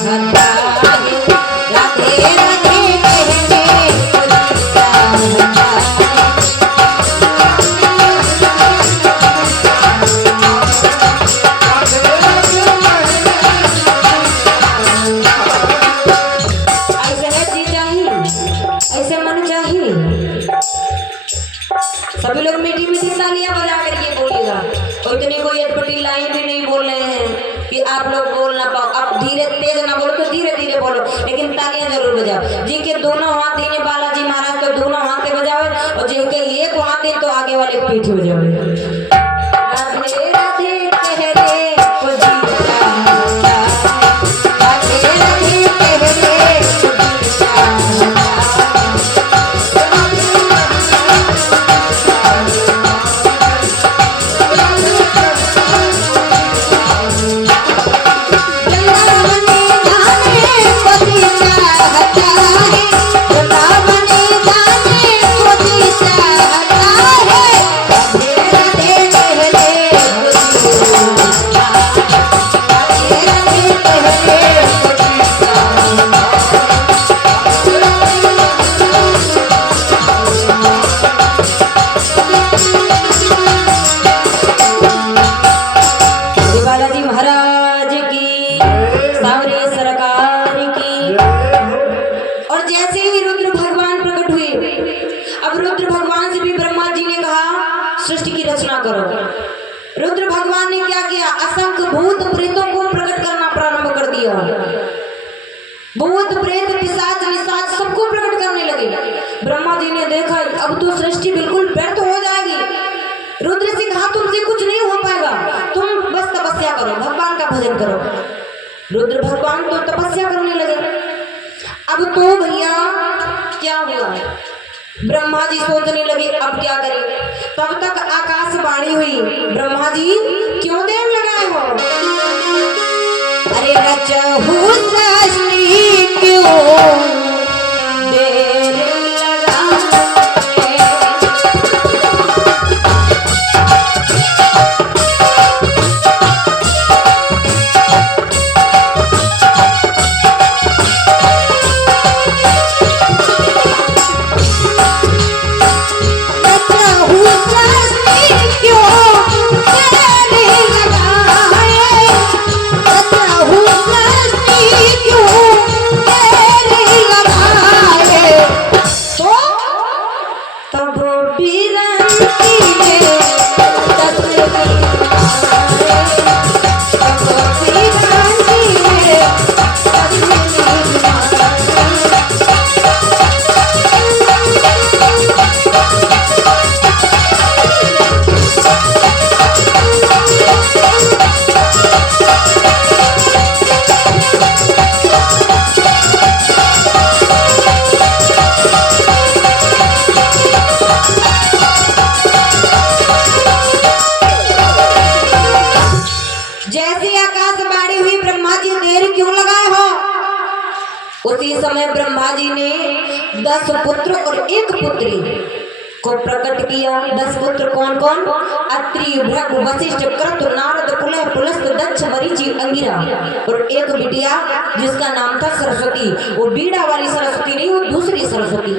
सभी लोग मीठी मीठी तालियां बजा कर ये बोलिएगा। और इतनी कोई अटपटी लाइन भी नहीं बोल रहे हैं कि आप लोग बोल ना पाओ। अब धीरे तेज ना बोलो तो धीरे धीरे बोलो, लेकिन तालियां जरूर बजाओ। जिनके दोनों हाथ देने बालाजी महाराज तो दोनों हाथ बजाओ, और जिनके एक हाथ दे तो आगे वाले पीठ बजाओ। राधे राधे कह रे ओ जीता, राधे राधे कह रे ओ जीता। सृष्टि की रचना करो। रुद्र भगवान ने क्या किया? असंख्य भूत प्रेतों को प्रकट करना प्रारंभ कर दिया। भूत प्रेत पिशाच निशाच सबको प्रकट करने लगे। ब्रह्मा जी ने देखा अब तो सृष्टि बिल्कुल व्यर्थ हो जाएगी। रुद्र से कहा तुमसे कुछ नहीं हो पाएगा, तुम बस तपस्या करो, भगवान का भजन करो। रुद्र भगवान तो तपस्या करने लगे। अब तो भैया क्या हुआ? ब्रह्मा जी सोचने लगे अब क्या करें। तब तक आकाशवाणी हुई, ब्रह्मा जी क्यों देर लगाए हो? अरे रचहु सृष्टि क्यों देर लगाए? उसी समय ब्रह्मा जी ने 10 पुत्र और 1 पुत्री को प्रकट किया। 10 पुत्र कौन कौन? अत्रि, भृगु, वशिष्ठ, क्रतु, नारद, पुलह, पुलस्त, दक्ष, मरीचि, अंगिरा, और 1 बिटिया जिसका नाम था सरस्वती। वो बीड़ा वाली सरस्वती नहीं, वो दूसरी सरस्वती।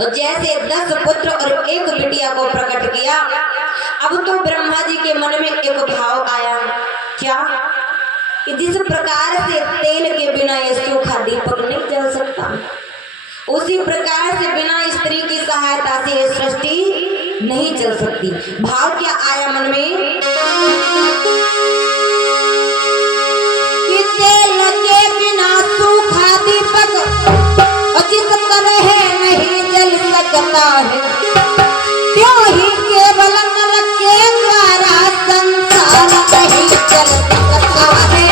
और जैसे 10 पुत्र और 1 बिटिया को प्रकट किया, अब तो ब्रह्मा जी के मन में एक भाव आया। क्या? कि जिस प्रकार से तेल के बिना ये सूखा दीपक नहीं जल सकता, उसी प्रकार से बिना स्त्री की सहायता से ये सृष्टि नहीं चल सकती। भाव क्या आया मन में? कि तेल के बिना सूखा दीपक और जिस तरह नहीं जल सकता है, क्यों ही केवल नर के द्वारा संसार नहीं चल सकता है।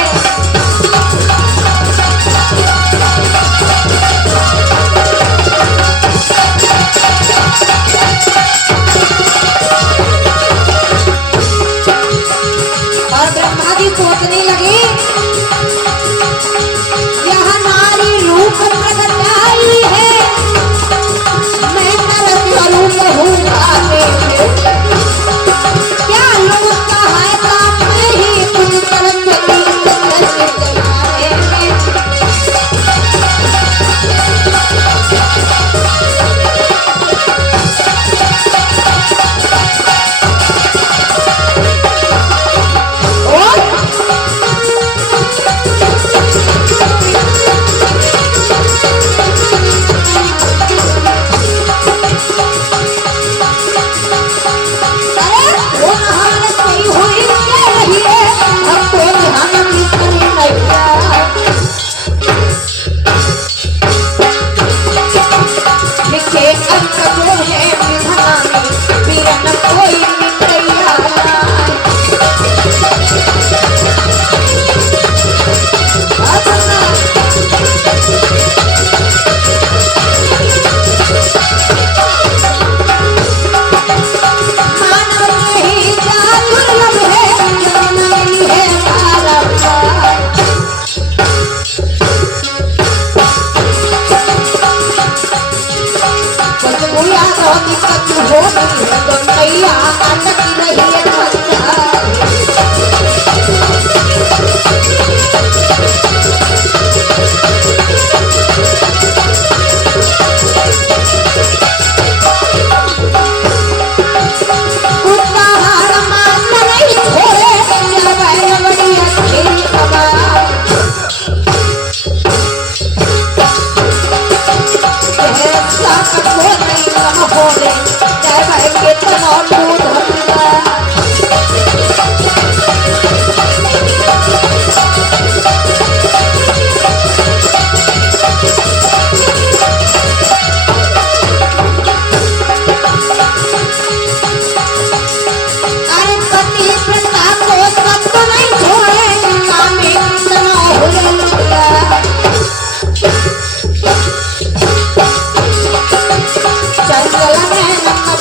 और ब्रह्मा जी सोचने लगे, यह नारी रूप प्रकट आई है, मैं नर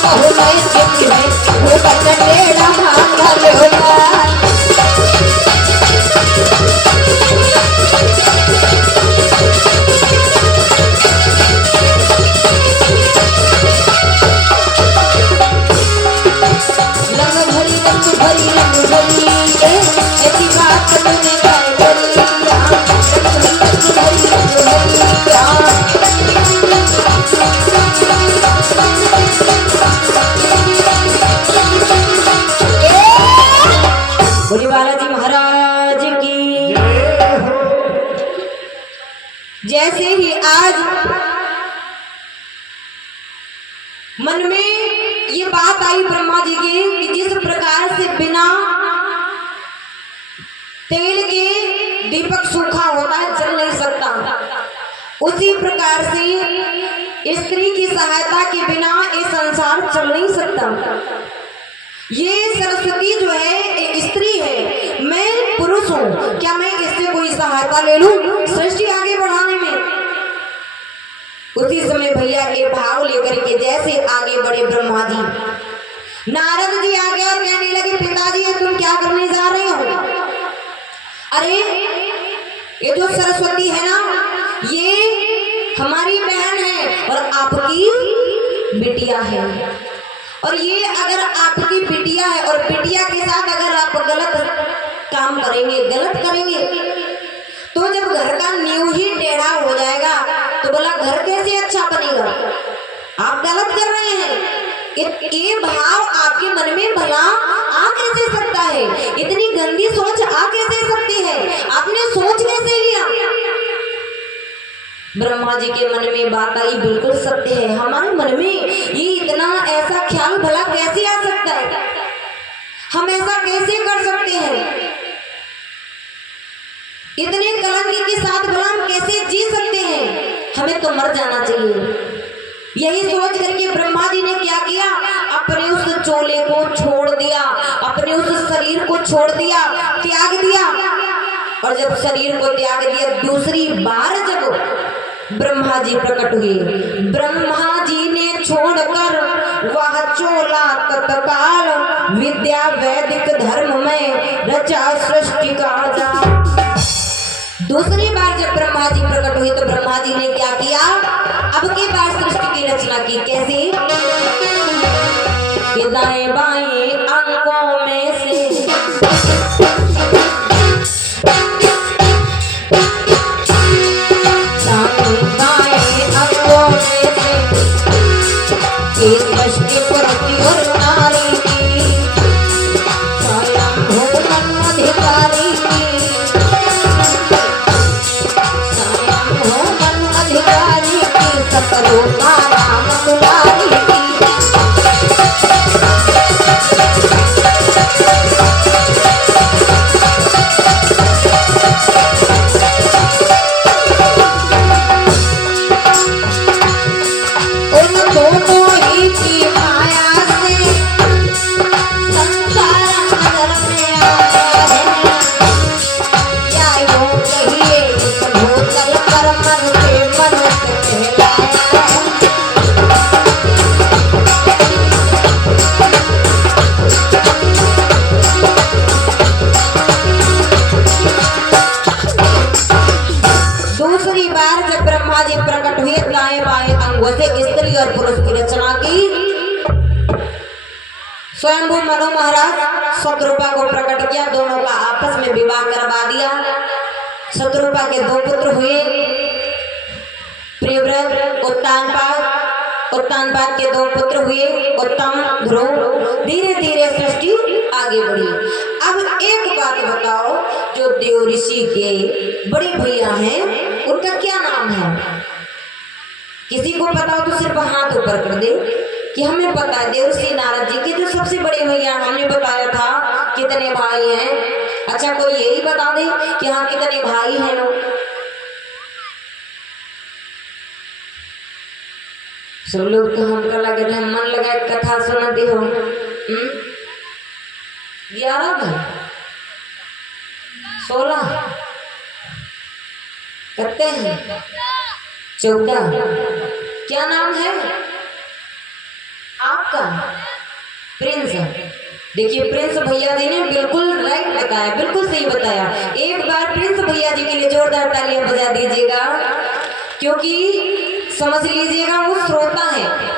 बहुलय चित्त है भूपत टेढ़ा मांगल होता। बोली बालाजी महाराज की। जैसे ही आज मन में ये बात आई ब्रह्मा जी की कि जिस प्रकार से बिना तेल के दीपक सूखा होता है, जल नहीं सकता, उसी प्रकार से स्त्री की सहायता के बिना ये संसार चल नहीं सकता। ये सरस्वती जो है एक स्त्री है, मैं पुरुष हूँ, क्या मैं इससे कोई सहायता ले लूं सृष्टि आगे बढ़ाने में? उसी समय भैया के भाव लेकर के जैसे आगे बढ़े ब्रह्मा जी, नारद जी आ गए और कहने लगे पिताजी ये तुम क्या करने जा रहे हो? अरे ये जो सरस्वती है ना, ये हमारी बहन है और आपकी बिटिया है, और ये अगर आपकी बिटिया है और बिटिया के साथ अगर आप गलत काम करेंगे, गलत करेंगे, तो जब घर का नींव ही टेढ़ा हो जाएगा तो बोला घर कैसे अच्छा बनेगा? आप गलत कर रहे हैं। ये भाव आपके मन में भला आ कैसे सकता है? इतनी गंदी सोच आ कैसे सकती है? आपने सोच कैसे लिया? ब्रह्मा जी के मन में बात आई, बिल्कुल सत्य है, हमारे मन में ये इतना ऐसा ख्याल भला कैसे आ सकता है? हम ऐसा कैसे कर सकते हैं? इतने कलंक के साथ भला हम कैसे जी सकते हैं? हमें तो मर जाना चाहिए। यही सोच करके ब्रह्मा जी ने क्या किया, अपने उस चोले को छोड़ दिया, अपने उस शरीर को छोड़ दिया, त्याग दिया। और जब शरीर को त्याग दिया, दूसरी बार जब ब्रह्मा जी प्रकट हुए, ब्रह्मा जी ने छोड़कर वह चोला तत्काल विद्या वैदिक धर्म में रचा सृष्टि का जाल। दूसरी बार जब ब्रह्मा जी प्रकट हुए तो ब्रह्मा जी ने क्या किया, अब की बार सृष्टि की रचना की। कैसे? दाएं बाएं अंगों में से और पुरुष की रचना की। स्वयंभू मनु महाराज शत्रुपा को प्रकट किया, दोनों का आपस में विवाह करवा दिया। शत्रुपा के दो पुत्र हुए, प्रियव्रत, उत्तानपाद। उत्तानपाद के दो पुत्र हुए, उत्तम, ध्रुव। धीरे धीरे सृष्टि आगे बढ़ी। अब एक बात बताओ, जो देव ऋषि के बड़े भैया हैं उनका क्या नाम है? किसी को पता हो तो सिर्फ हाथ ऊपर कर दे कि हमें पता है। देवर्षि नारद जी के जो सबसे बड़े भैया, हमने बताया था कितने भाई हैं। अच्छा, कोई यही बता दे कि हाँ कितने भाई हैं वो? सब लोग तो हमको लगे रहे मन लगा कथा सुनाती हो। 11 भाई, 16 करते हैं, 14। क्या नाम है? आपका प्रिंस। देखिए प्रिंस भैया जी ने बिल्कुल राइट बताया, बिल्कुल सही बताया। एक बार प्रिंस भैया जी के लिए जोरदार तालियां बजा दीजिएगा, क्योंकि समझ लीजिएगा वो श्रोता है।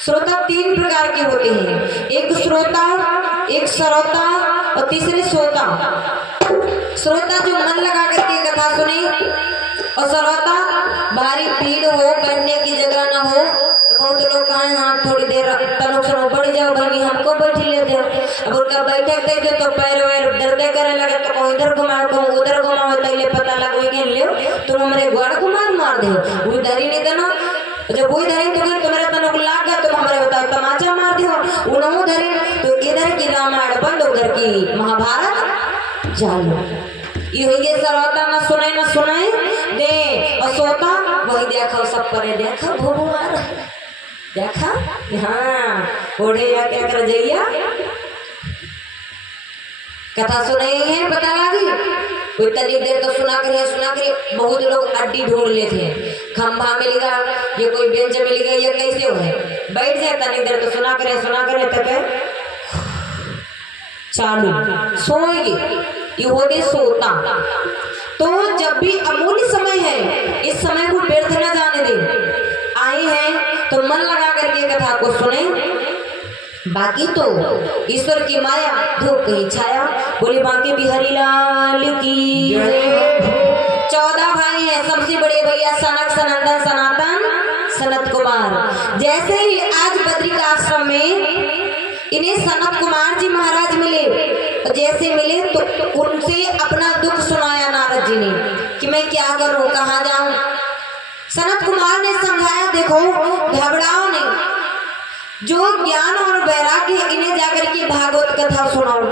श्रोता तीन प्रकार के होते हैं, एक श्रोता, एक श्रोता और तीसरे श्रोता। श्रोता जो मन लगा करके कथा सुने, और श्रोता भारी भीड़ हो, बैठने की जगह ना हो तो बहुत लोग कहें हाँ थोड़ी देर तनुक सुनो बढ़ जाओ भाई हमको बैठ ले जाओ। अब उनका बैठक दे दो तो पैर वैर दर्द करे लगे तो कहूँ इधर घुमाओ कहूँ उधर घुमाओ, तो पता लगे लियो तुम हमारे ग्वाड़ घुमा मार दे वो धरी नहीं देना। जब वही धरे तो तुम्हारे तनक लाग गया, तुम हमारे बताओ तमाचा मार दो उन्होंने धरे, तो इधर की रामायण बंद उधर की महाभारत चालू। ये श्रोता न सुनाए दे, और सोता वही देखो सब परे देखो भगवान देखा हाँ ओढ़े या क्या कर जइया कथा सुनाई है पता लगी। कोई तनी देर तो सुना करे बहुत लोग अड्डी ढूंढ लेते हैं, खंभा मिलेगा ये कोई बेंच मिलेगा ये कैसे हो बैठ जाए तनी देर तो सुना करे तक चालू सोएगी, ये हो गए सोता। तो जब भी अमूल्य समय है इस समय को व्यर्थ न जाने दे, आए हैं तो मन लगा करके कथा को सुने, बाकी तो ईश्वर की माया धूप कहीं छाया। बोले बांके बिहारी लाल की। 14 भाई हैं, सबसे बड़े भैया सनक सनंदन सनातन सनत कुमार। जैसे ही आज बद्रिका आश्रम में इन्हें सनत कुमार जी महाराज मिले, जैसे मिले तो उनसे अपना दुख सुनाया नारद जी ने कि मैं क्या करूं कहाँ जाऊं। सनत कुमार ने समझाया देखो घबराओ नहीं, जो ज्ञान और वैराग्य इन्हें जाकर के भागवत कथा सुनाओ।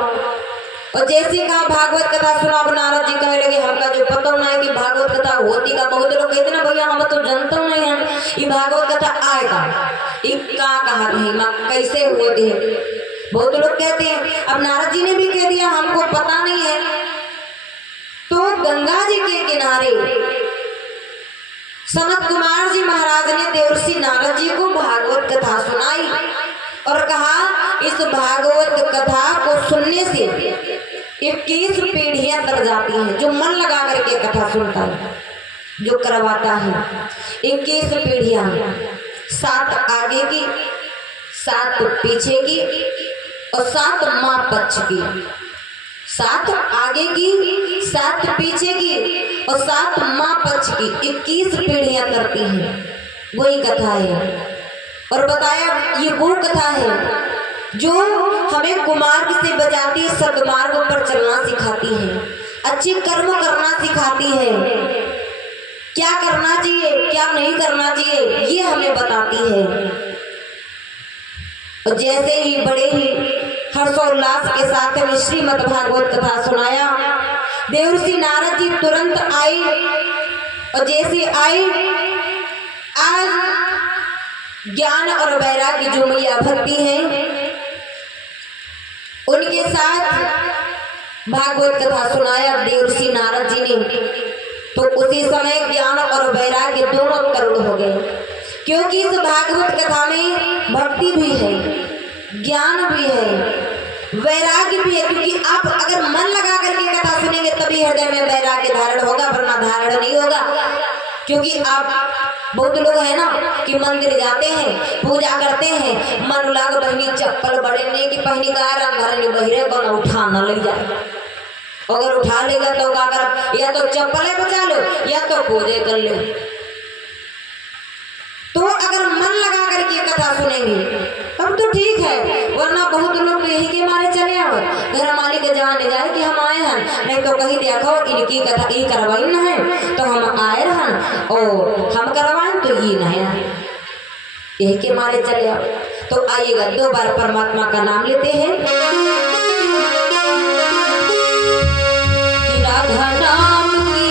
और जैसे कहा भागवत कथा सुनाओ, नारद जी कहने लगे हमका जो पता नहीं है कि भागवत कथा होती का। बहुत लोग कहते ना भैया हम तो जानता नहीं है ये भागवत कथा आएगा का कहा कैसे होती है, बहुत लोग कहते हैं। अब नारद जी ने भी कह दिया हमको पता नहीं है। तो गंगा जी के किनारे सनत कुमार जी महाराज ने देवर्षि नारद जी को भागवत कथा सुनाई और कहा इस भागवत कथा को सुनने से 21 पीढ़ियां तर जाती हैं। जो मन लगा करके कथा सुनता है, जो करवाता है, 21 पीढ़ियां, 7 आगे की, 7 पीछे की और 7 माँ पक्ष की। 7 आगे की, 7 पीछे की और 7 माँ पक्ष की, 21 पीढ़ियां करती हैं। वही कथा है। और बताया ये वो कथा है जो हमें कुमार्ग से बचाती है, सद्मार्ग पर चलना सिखाती है, अच्छे कर्म करना सिखाती है, क्या करना चाहिए क्या नहीं करना चाहिए ये हमें बताती है। और जैसे ही बड़े ही हर्षोल्लास के साथ में श्रीमद् भागवत कथा सुनाया, देवर्षि नारद जी तुरंत आए। और जैसे आए आज ज्ञान और वैराग्य जो मैया भक्ति है उनके साथ भागवत कथा सुनाया देवर्षि नारद जी ने। तो उसी समय ज्ञान और वैराग्य दोनों करुण हो गए, क्योंकि इस भागवत कथा में भक्ति भी है, ज्ञान भी है, वैराग्य भी है। क्योंकि आप अगर मन लगा करके कथा सुनेंगे तभी हृदय में वैराग्य धारण होगा, वरना धारण नहीं होगा। क्योंकि आप बहुत लोग है ना कि मंदिर जाते हैं, पूजा करते हैं, मन लाग बहनी चप्पल बड़े की पहनी का रंग बहिरे बन उठा न ले जाए। अगर उठा लेगा तो क्या कर, या तो चप्पल बचा लो या तो पूजे कर लो। तो अगर मन लगा करके कथा सुनेंगे तब तो ठीक है, वरना बहुत लोग यही के मारे चले आओ घर मालिक जाने जाए कि हम आए हैं, नहीं तो कहीं देखो इनकी कथा ये करवाई न है तो हम आए हैं और हम करवाएं तो ये नहीं है, यही के मारे चले आओ। तो आइएगा 2 बार परमात्मा का नाम लेते हैं। राधा नाम की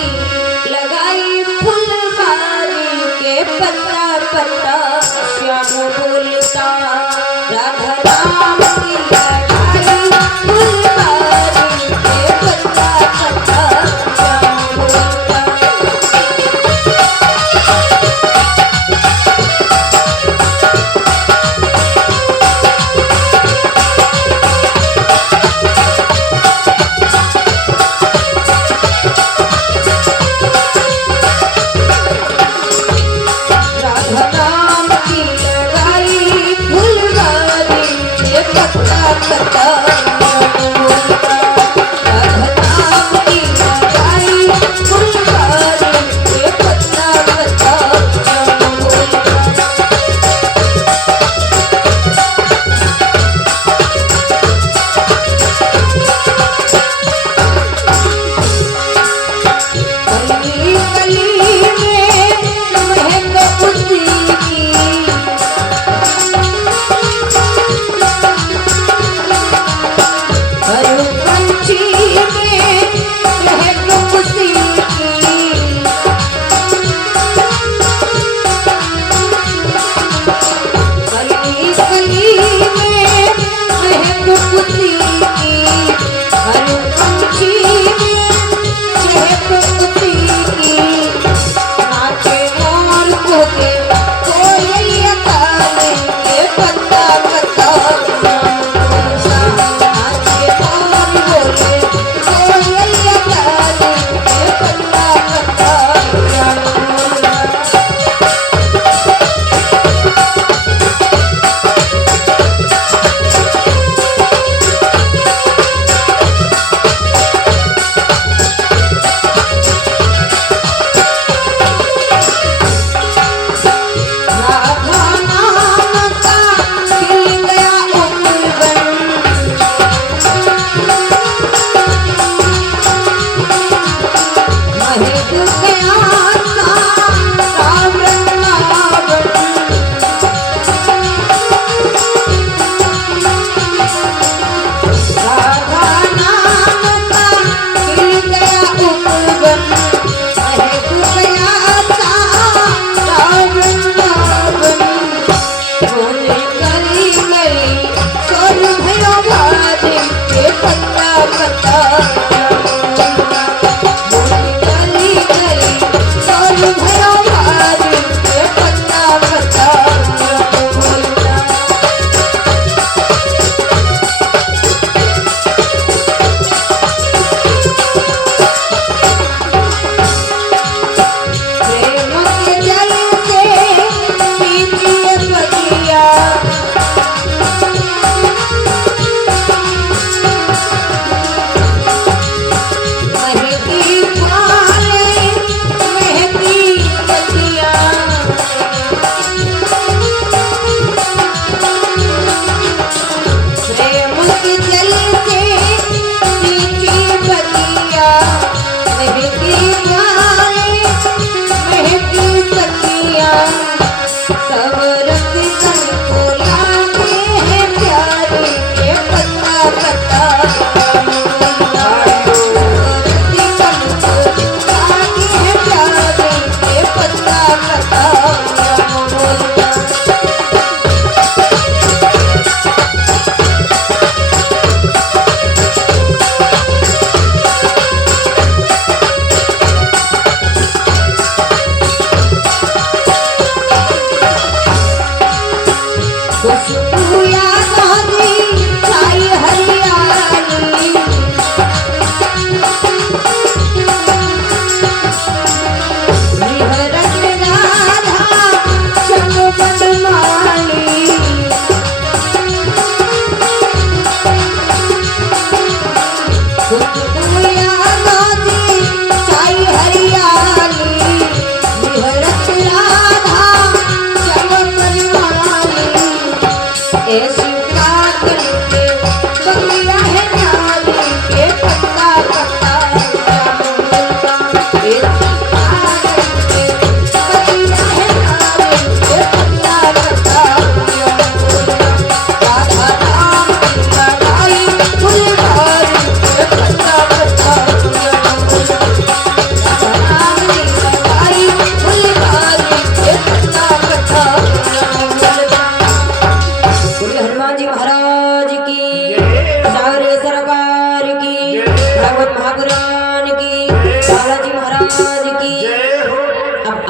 लगाई फुलकारी के पत्ता पत्ता श्याम बोलता, राधा नाम की लगाई फुलकारी के पत्ता पत्ता श्याम बोलता।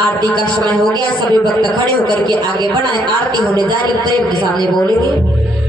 आरती का समय हो गया। सभी भक्त खड़े होकर के आगे बढ़ाएं। आरती होने जा रही, प्रेम के सामने बोलेंगे।